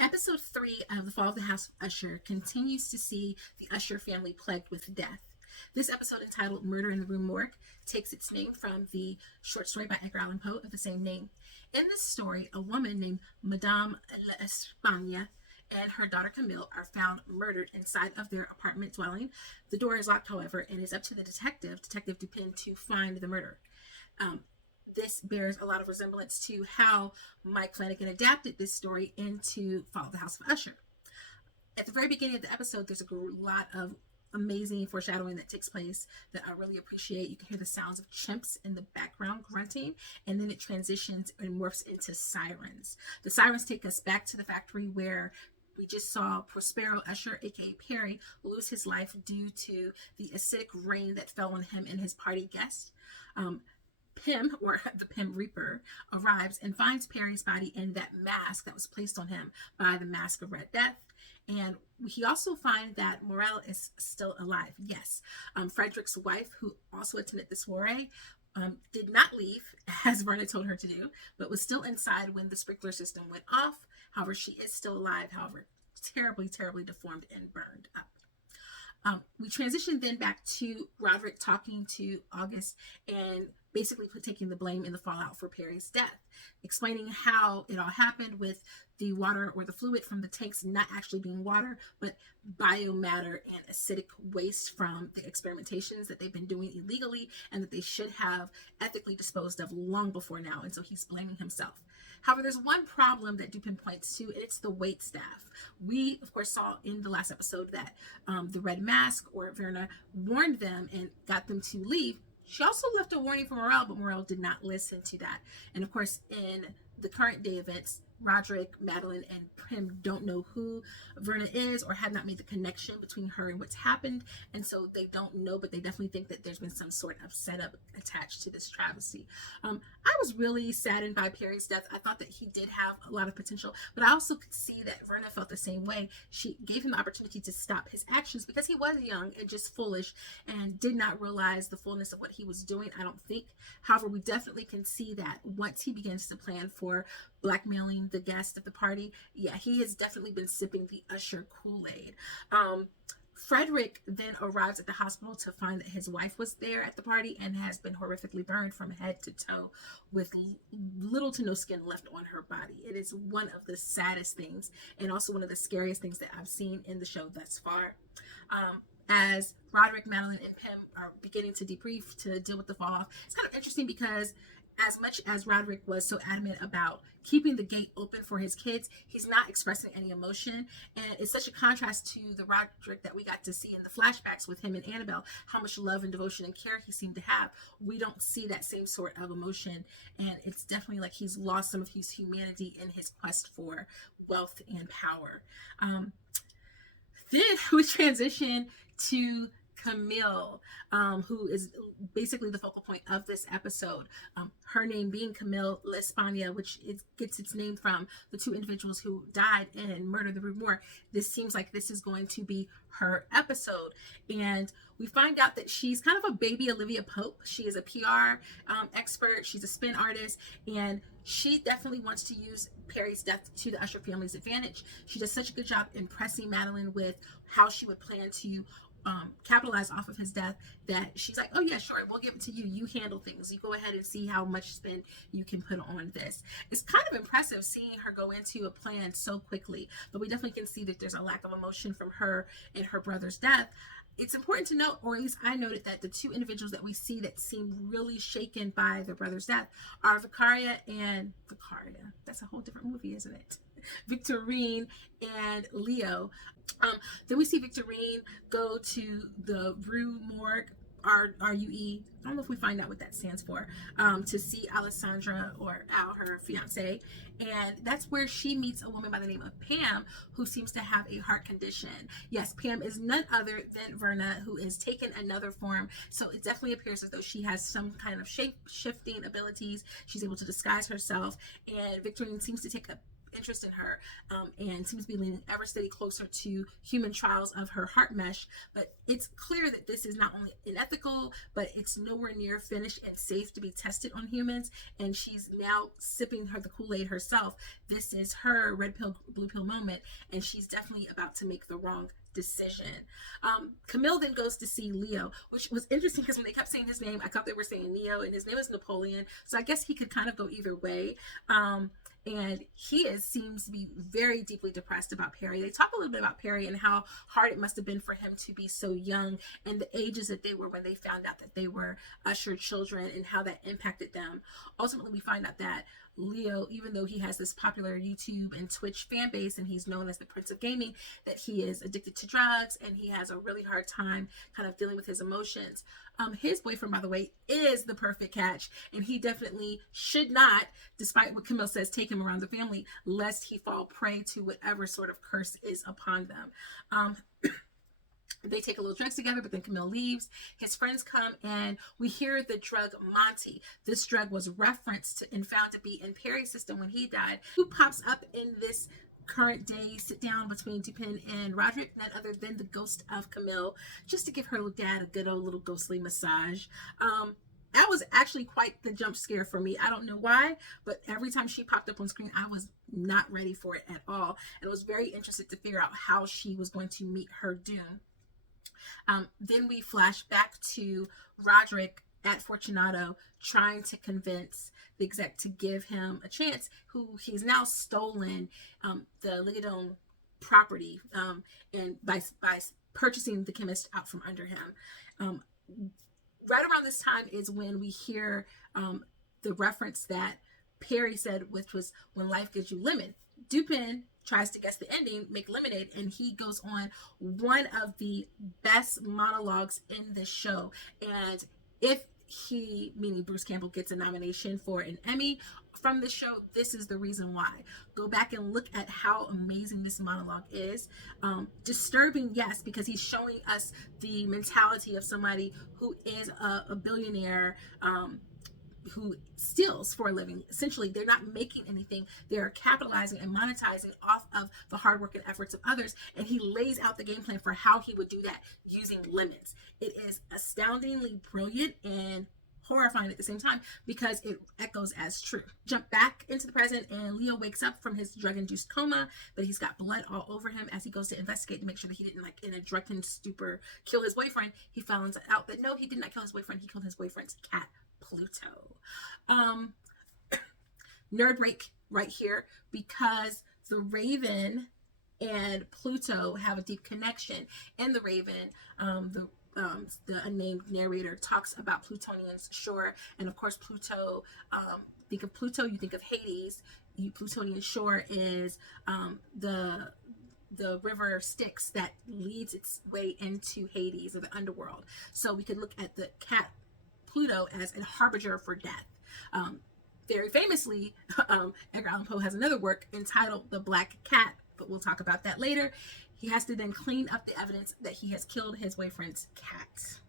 Episode 3 of The Fall of the House of Usher continues to see the Usher family plagued with death. This episode, entitled Murder in the Rue Morgue, takes its name from the short story by Edgar Allan Poe of the same name. In this story, a woman named Madame L'Espagne and her daughter Camille are found murdered inside of their apartment dwelling. The door is locked, however, and it's up to the Detective Dupin, to find the murderer. This bears a lot of resemblance to how Mike Flannagan adapted this story into Fall of the House of Usher. At the very beginning of the episode, there's a lot of amazing foreshadowing that takes place that I really appreciate. You can hear the sounds of chimps in the background grunting, and then it transitions and morphs into sirens. The sirens take us back to the factory where we just saw Prospero Usher, aka Perry, lose his life due to the acidic rain that fell on him and his party guests. Pym, or the Pym Reaper, arrives and finds Perry's body in that mask that was placed on him by the Mask of Red Death. And he also finds that Morel is still alive. Yes, Frederick's wife, who also attended the soiree, did not leave, as Verna told her to do, but was still inside when the sprinkler system went off. However, she is still alive, however, terribly, terribly deformed and burned up. We transition then back to Roderick talking to August and basically taking the blame in the fallout for Perry's death, explaining how it all happened with the water or the fluid from the tanks not actually being water, but biomatter and acidic waste from the experimentations that they've been doing illegally and that they should have ethically disposed of long before now. And so he's blaming himself. However, there's one problem that Dupin points to, and it's the wait staff. We, of course, saw in the last episode that the Red Mask, or Verna, warned them and got them to leave. She also left a warning for Morel, but Morel did not listen to that. And of course, in the current day events, Roderick, Madeline, and Pym don't know who Verna is or have not made the connection between her and what's happened. And so they don't know, but they definitely think that there's been some sort of setup attached to this travesty. I was really saddened by Perry's death. I thought that he did have a lot of potential, but I also could see that Verna felt the same way. She gave him the opportunity to stop his actions because he was young and just foolish and did not realize the fullness of what he was doing, I don't think. However, we definitely can see that once he begins to plan for blackmailing the guest of the party, yeah, he has definitely been sipping the Usher Kool-Aid. Frederick then arrives at the hospital to find that his wife was there at the party and has been horrifically burned from head to toe with little to no skin left on her body. It is one of the saddest things and also one of the scariest things that I've seen in the show thus far. As Roderick, Madeline, and Pym are beginning to debrief to deal with the fall off, it's kind of interesting because as much as Roderick was so adamant about keeping the gate open for his kids, he's not expressing any emotion. And it's such a contrast to the Roderick that we got to see in the flashbacks with him and Annabelle, how much love and devotion and care he seemed to have. We don't see that same sort of emotion. And it's definitely like he's lost some of his humanity in his quest for wealth and power. Then we transition to Camille, who is basically the focal point of this episode. Her name being Camille L'Espagne, which gets its name from the two individuals who died in Murder in the Rue Morgue. This seems like this is going to be her episode. And we find out that she's kind of a baby Olivia Pope. She is a PR expert. She's a spin artist. And she definitely wants to use Perry's death to the Usher family's advantage. She does such a good job impressing Madeline with how she would plan to capitalize off of his death, that she's like, oh yeah, sure, we'll give it to you. You handle things. You go ahead and see how much spin you can put on this. It's kind of impressive seeing her go into a plan so quickly, but we definitely can see that there's a lack of emotion from her in her brother's death. It's important to note, or at least I noted, that the two individuals that we see that seem really shaken by their brother's death are Vicaria. That's a whole different movie, isn't it? Victorine and Leo. Then we see Victorine go to the Rue Morgue, RUE. I don't know if we find out what that stands for, to see Alessandra, or Al, her fiance. And that's where she meets a woman by the name of Pam, who seems to have a heart condition. Yes, Pam is none other than Verna, who is taken another form. So it definitely appears as though she has some kind of shape-shifting abilities. She's able to disguise herself. And Victorine seems to take a interest in her, and seems to be leaning ever steady closer to human trials of her heart mesh. But it's clear that this is not only unethical, but it's nowhere near finished and safe to be tested on humans. And she's now sipping the Kool-Aid herself. This is her red pill, blue pill moment, and she's definitely about to make the wrong decision. Camille then goes to see Leo, which was interesting because when they kept saying his name, I thought they were saying Neo, and his name is Napoleon. So I guess he could kind of go either way. And he seems to be very deeply depressed about Perry. They talk a little bit about Perry and how hard it must have been for him to be so young, and the ages that they were when they found out that they were Usher children, and how that impacted them. Ultimately, we find out that Leo, even though he has this popular YouTube and Twitch fan base, and he's known as the Prince of Gaming, that he is addicted to drugs, and he has a really hard time kind of dealing with his emotions. His boyfriend, by the way, is the perfect catch, and he definitely should not, despite what Camille says, take him around the family, lest he fall prey to whatever sort of curse is upon them. They take a little drugs together, but then Camille leaves. His friends come, and we hear the drug Monty. This drug was referenced and found to be in Perry's system when he died. Who pops up in this current day sit down between Dupin and Roderick, none other than the ghost of Camille, just to give her dad a good old little ghostly massage. That was actually quite the jump scare for me. I don't know why, but every time she popped up on screen, I was not ready for it at all, and was very interested to figure out how she was going to meet her doom. Then we flash back to Roderick at Fortunato trying to convince the exec to give him a chance, who he's now stolen the Ligadone property, and by purchasing the chemist out from under him. Right around this time is when we hear the reference that Perry said, which was, when life gives you lemon. Dupin tries to guess the ending, make lemonade, and he goes on one of the best monologues in this show. And if he, meaning Bruce Campbell, gets a nomination for an Emmy from the show, this is the reason why. Go back and look at how amazing this monologue is. Disturbing, yes, because he's showing us the mentality of somebody who is a billionaire, who steals for a living. Essentially, they're not making anything. They're capitalizing and monetizing off of the hard work and efforts of others. And he lays out the game plan for how he would do that using lemons. It is astoundingly brilliant and horrifying at the same time, because it echoes as true. Jump back into the present, and Leo wakes up from his drug-induced coma, but he's got blood all over him. As he goes to investigate to make sure that he didn't, like, in a drunken stupor, kill his boyfriend, he finds out that no, he did not kill his boyfriend. He killed his boyfriend's cat, Pluto. Nerd break right here, because the Raven and Pluto have a deep connection. In the Raven, the unnamed narrator talks about Plutonian's shore, and of course Pluto, think of Pluto, you think of Hades. Plutonian shore is the river Styx that leads its way into Hades, or the underworld. So we could look at the cat Pluto as a harbinger for death. Very famously, Edgar Allan Poe has another work entitled The Black Cat, but we'll talk about that later. He has to then clean up the evidence that he has killed his boyfriend's cat.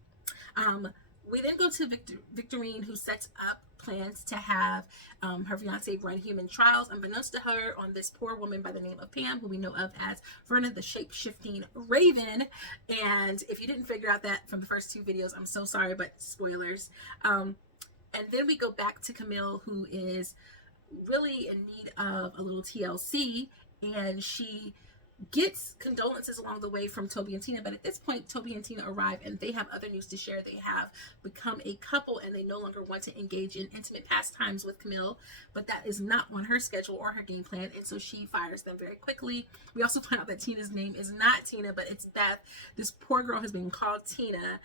We then go to Victorine, who sets up plans to have her fiance run human trials, unbeknownst to her, on this poor woman by the name of Pam, who we know of as Verna, the shape-shifting Raven. And if you didn't figure out that from the first two videos, I'm so sorry, but spoilers. And then we go back to Camille, who is really in need of a little TLC, and she gets condolences along the way from Toby and Tina, but at this point Toby and Tina arrive and they have other news to share. They have become a couple, and they no longer want to engage in intimate pastimes with Camille, but that is not on her schedule or her game plan, and so she fires them very quickly. We also find out that Tina's name is not Tina, but it's Beth. This poor girl has been called Tina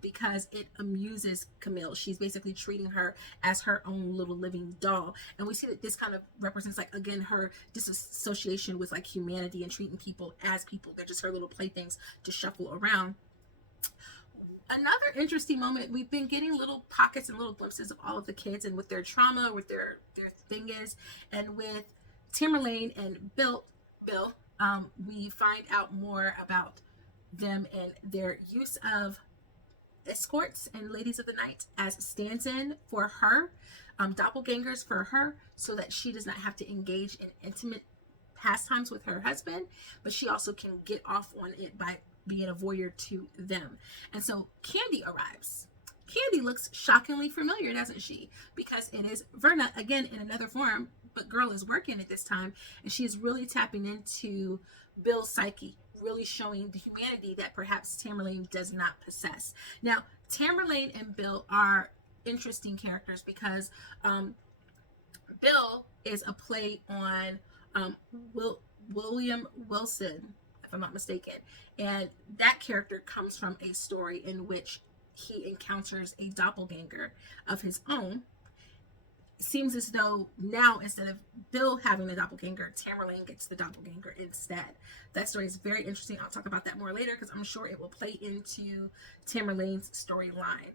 because it amuses Camille. She's basically treating her as her own little living doll, and we see that this kind of represents, like, again, her disassociation with, like, humanity and treating people as people. They're just her little playthings to shuffle around. Another interesting moment, we've been getting little pockets and little glimpses of all of the kids and with their trauma, with their thing is, and with Tamerlane and Bill, we find out more about them and their use of escorts and ladies of the night as stand-in for her. doppelgangers for her so that she does not have to engage in intimate pastimes with her husband, but she also can get off on it by being a voyeur to them. And so Candy arrives. Candy looks shockingly familiar, doesn't she? Because it is Verna, again, in another form, but girl is working at this time, and she is really tapping into Bill's psyche, really showing the humanity that perhaps Tamerlane does not possess. Now, Tamerlane and Bill are interesting characters because Bill is a play on William Wilson, if I'm not mistaken, and that character comes from a story in which he encounters a doppelganger of his own. It seems as though now, instead of Bill having a doppelganger, Tamerlane gets the doppelganger instead. That story is very interesting. I'll talk about that more later because I'm sure it will play into Tamerlane's storyline.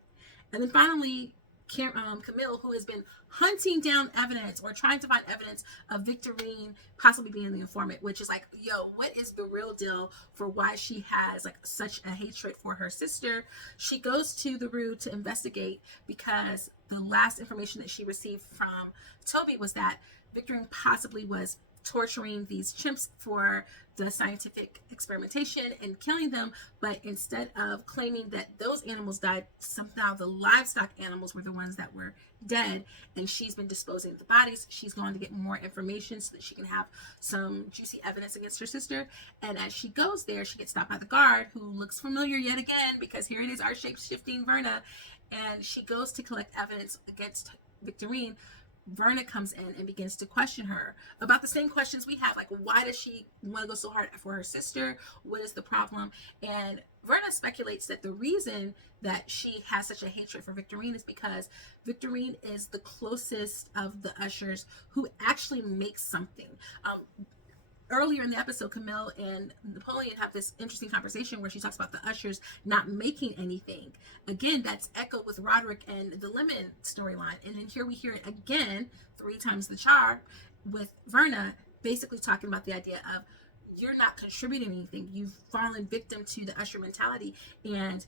And then finally, Camille, who has been hunting down evidence or trying to find evidence of Victorine possibly being the informant, which is like, yo, what is the real deal for why she has like such a hatred for her sister? She goes to the Rue to investigate because the last information that she received from Toby was that Victorine possibly was torturing these chimps for the scientific experimentation and killing them, but instead of claiming that those animals died, somehow the livestock animals were the ones that were dead, and she's been disposing of the bodies. She's going to get more information so that she can have some juicy evidence against her sister. And as she goes there, she gets stopped by the guard, who looks familiar yet again, because here it is, our shape-shifting Verna, and she goes to collect evidence against Victorine. Verna comes in and begins to question her about the same questions we have, like, why does she want to go so hard for her sister? What is the problem? And Verna speculates that the reason that she has such a hatred for Victorine is because Victorine is the closest of the ushers who actually makes something. Earlier in the episode, Camille and Napoleon have this interesting conversation where she talks about the ushers not making anything. Again, that's echoed with Roderick and the Lemon storyline. And then here we hear it again, 3 times the charm, with Verna basically talking about the idea of you're not contributing anything. You've fallen victim to the usher mentality, and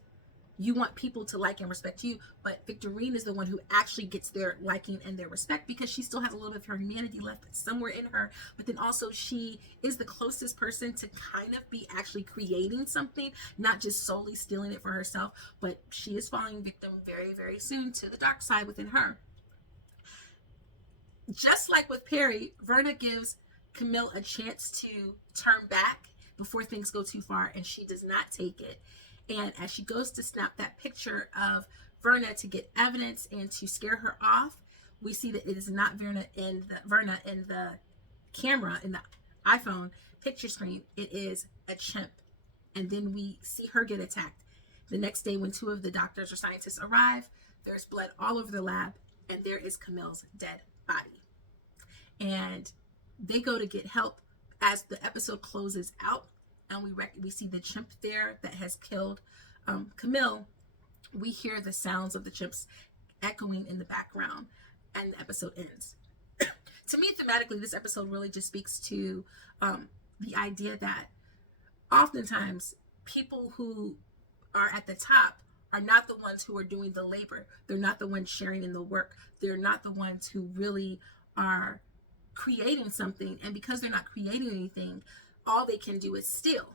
you want people to like and respect you, but Victorine is the one who actually gets their liking and their respect because she still has a little bit of her humanity left somewhere in her, but then also she is the closest person to kind of be actually creating something, not just solely stealing it for herself, but she is falling victim very, very soon to the dark side within her. Just like with Perry, Verna gives Camille a chance to turn back before things go too far, and she does not take it. And as she goes to snap that picture of Verna to get evidence and to scare her off, we see that it is not Verna in the camera, in the iPhone picture screen. It is a chimp. And then we see her get attacked. The next day, when 2 of the doctors or scientists arrive, there's blood all over the lab, and there is Camille's dead body. And they go to get help. As the episode closes out, and we see the chimp there that has killed Camille, we hear the sounds of the chimps echoing in the background, and the episode ends. To me, thematically, this episode really just speaks to the idea that oftentimes people who are at the top are not the ones who are doing the labor. They're not the ones sharing in the work. They're not the ones who really are creating something. And because they're not creating anything, all they can do is steal.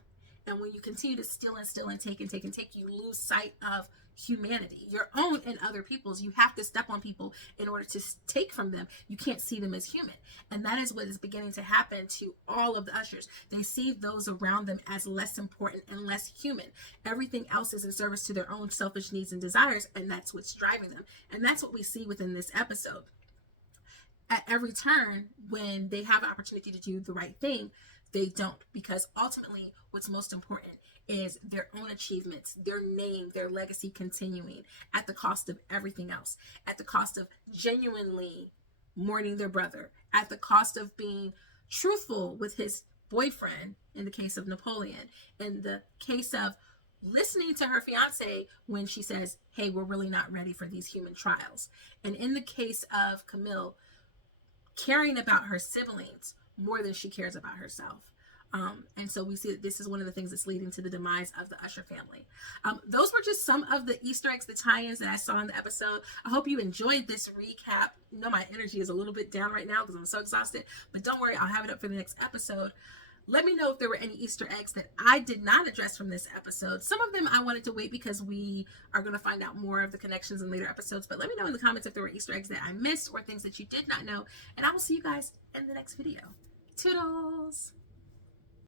And when you continue to steal and take, you lose sight of humanity, your own and other people's. You have to step on people in order to take from them. You can't see them as human. And that is what is beginning to happen to all of the ushers. They see those around them as less important and less human. Everything else is in service to their own selfish needs and desires, and that's what's driving them. And that's what we see within this episode. At every turn, when they have an opportunity to do the right thing, they don't, because ultimately what's most important is their own achievements, their name, their legacy continuing at the cost of everything else, at the cost of genuinely mourning their brother, at the cost of being truthful with his boyfriend in the case of Napoleon, in the case of listening to her fiance when she says, hey, we're really not ready for these human trials. And in the case of Camille, caring about her siblings more than she cares about herself. And so we see that this is one of the things that's leading to the demise of the Usher family. Those were just some of the Easter eggs, the tie-ins that I saw in the episode. I hope you enjoyed this recap. You know, my energy is a little bit down right now because I'm so exhausted, but don't worry, I'll have it up for the next episode. Let me know if there were any Easter eggs that I did not address from this episode. Some of them I wanted to wait because we are going to find out more of the connections in later episodes. But let me know in the comments if there were Easter eggs that I missed or things that you did not know. And I will see you guys in the next video. Toodles!